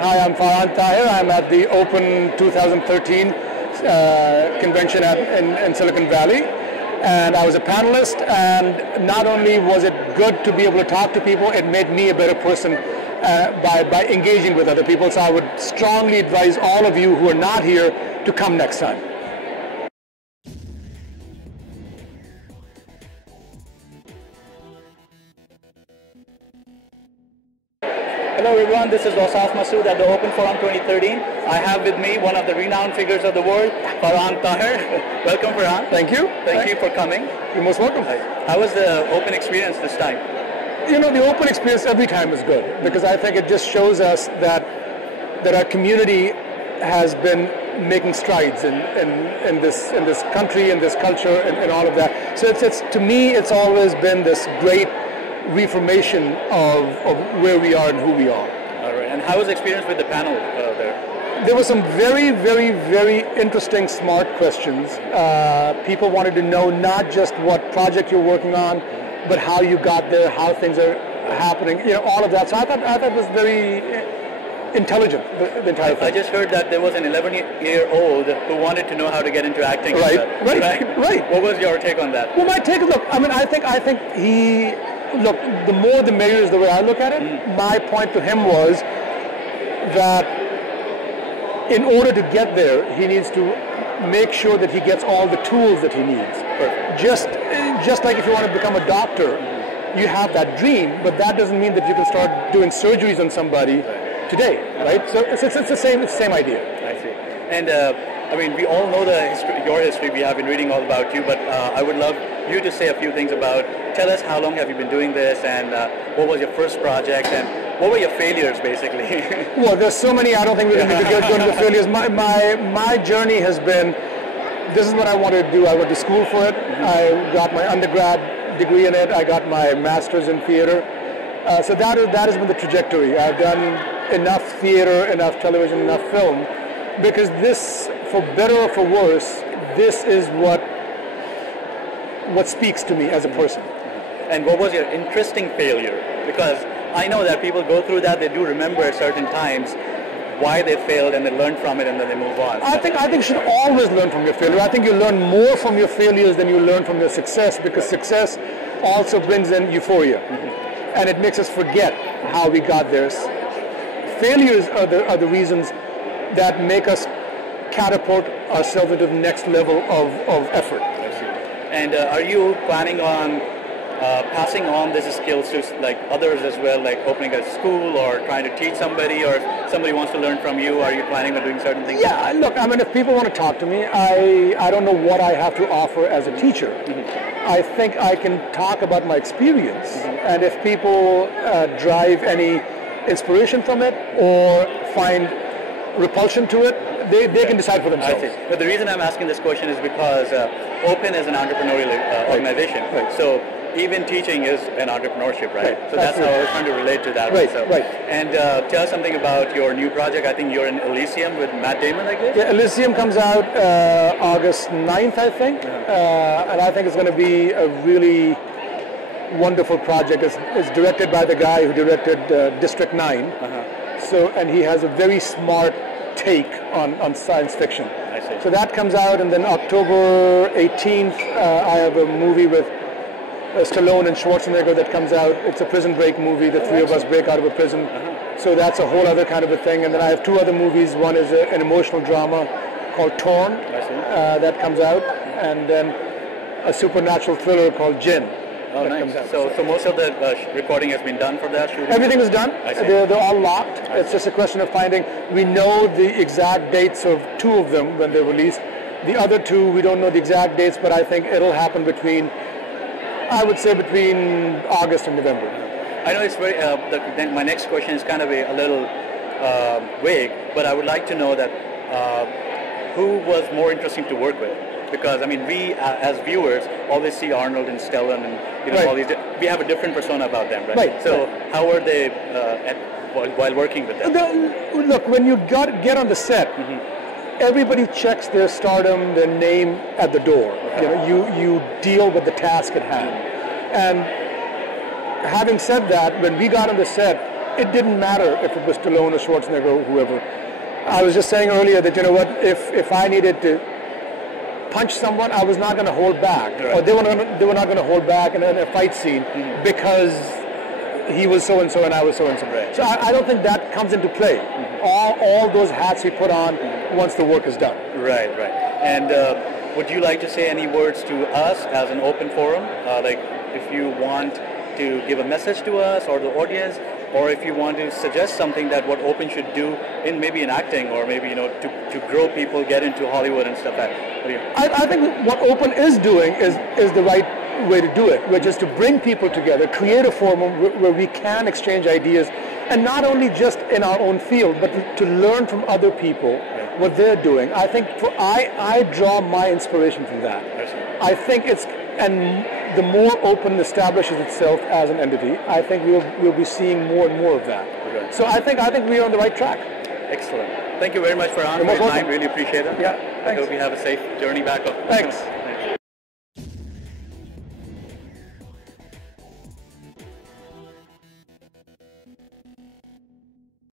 Hi, I'm Faran Tahir. I'm at the Open 2013 convention in Silicon Valley. And I was a panelist, and not only was it good to be able to talk to people, it made me a better person by engaging with other people. So I would strongly advise all of you who are not here to come next time. Hello everyone, this is Ausaf Masud at the Open Forum 2013. I have with me one of the renowned figures of the world, Faran Tahir. Welcome, Faran. Thank you. Thank you for coming. You're most welcome. How was the Open experience this time? You know, the Open experience every time is good, because I think it just shows us that our community has been making strides in this country, in this culture, and all of that. So it's to me, it's always been this great reformation of where we are and who we are. All right. And how was the experience with the panel there? There were some very, very, very interesting, smart questions. People wanted to know not just what project you're working on, but how you got there, how things are happening, you know, all of that. So I thought it was very intelligent, the entire thing. I just heard that there was an 11-year-old who wanted to know how to get into acting. Right. What was your take on that? Well, my take, look, I mean, I think he, look, the more the merrier is the way I look at it. My point to him was that in order to get there, he needs to make sure that he gets all the tools that he needs. Perfect. Just like if you want to become a doctor, you have that dream, but that doesn't mean that you can start doing surgeries on somebody today, right? So it's the same idea. I see. And I mean, we all know your history. We have been reading all about you, but I would love you to say a few things about. Tell us how long have you been doing this, and what was your first project, and what were your failures, basically? Well, there's so many. I don't think we need to go into the failures. My journey has been. This is what I wanted to do. I went to school for it. I got my undergrad degree in it. I got my master's in theater. So that has been the trajectory. I've done enough theater, enough television, enough film, because this, for better or for worse, this is what speaks to me as a person. And what was your interesting failure? Because I know that people go through that, they do remember at certain times why they failed, and they learn from it, and then they move on. I think you should always learn from your failure. I think you learn more from your failures than you learn from your success, because success also brings in euphoria, and it makes us forget how we got there. Failures are the reasons that make us catapult ourselves into the next level of effort. And are you planning on passing on these skills to like others as well, like opening a school or trying to teach somebody, or if somebody wants to learn from you, are you planning on doing certain things? Yeah, look, I mean, if people want to talk to me, I don't know what I have to offer as a teacher. I think I can talk about my experience, and if people drive any inspiration from it or find repulsion to it, they can decide for themselves. I see. But the reason I'm asking this question is because Open is an entrepreneurial organization. Right. So even teaching is an entrepreneurship, right? So that's how I was trying to relate to that. Right, so. right. And tell us something about your new project. I think you're in Elysium with Matt Damon, I guess? Yeah, Elysium comes out August 9th, I think. And I think it's going to be a really wonderful project. It's directed by the guy who directed District 9. So, and he has a very smart take on science fiction. I see. So that comes out, and then October 18th, I have a movie with Stallone and Schwarzenegger that comes out. It's a prison break movie. The three of us break out of a prison. So that's a whole other kind of a thing. And then I have two other movies. One is an emotional drama called Torn that comes out, and then a supernatural thriller called Jinn. Oh, nice. So most of the recording has been done for that shooting? Everything is done. They're all locked. It's just a question of finding. We know the exact dates of two of them when they're released. The other two, we don't know the exact dates, but I think it'll happen between August and November. I know it's very. Then my next question is kind of a little vague, but I would like to know that who was more interesting to work with? Because I mean, we as viewers always see Arnold and Stellan and all these. We have a different persona about them, right? So how were they while working with them? Look, when you get on the set, everybody checks their stardom, their name at the door. You deal with the task at hand. And having said that, when we got on the set, it didn't matter if it was Stallone or Schwarzenegger or whoever. I was just saying earlier that, you know what, if I needed to punch someone, I was not going to hold back. Right. Or they were not going to hold back in a fight scene because he was so-and-so and I was so-and-so. Right. So I don't think that comes into play. All those hats we put on once the work is done. Right, right. And would you like to say any words to us as an open forum? Like if you want to give a message to us or the audience, or if you want to suggest something that what Open should do in maybe in acting, or maybe, you know, to grow people, get into Hollywood and stuff like that. I think what Open is doing is the right way to do it, which is to bring people together, create a forum where we can exchange ideas, and not only just in our own field, but to learn from other people what they're doing. I think I draw my inspiration from that. I think and the more Open establishes itself as an entity, I think we'll be seeing more and more of that. Okay. So I think we're on the right track. Excellent. Thank you very much, Faran, for your time. Really appreciate it. Yeah. I hope you have a safe journey back up. Thanks.